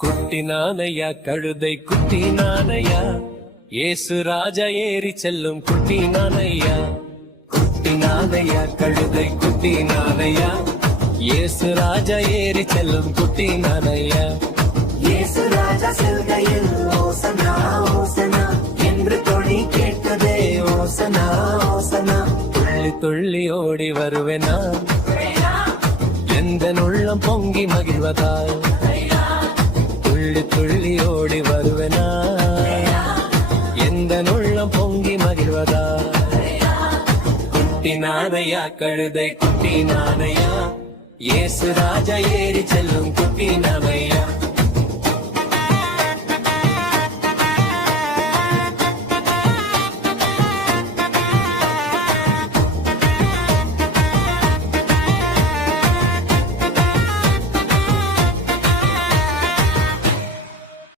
குட்டினானையா கழுதை குட்டினானையா இயேசு ராஜா ஏறி செல்லும் குட்டினானையா. குட்டினானையா கழுதை குட்டினானையா இயேசு ராஜா ஏறி செல்லும் குட்டினானையா. இயேசு ராஜா செல்கையில் ஓசனா ஓசனா என்று தொனி கேட்கதே ஓசனா ஓசனா. துள்ளி துள்ளி ஓடி வருவேனா எந்த உள்ளம் பொங்கி மகிழ்வதால். துள்ளி துள்ளி ஓடி வருவேனா எந்த உள்ளம் பொங்கி மகிழ்வதால். குட்டினானையா கழுதை குட்டினானையா இயேசு ராஜா ஏறி செல்லும் குட்டினானையா.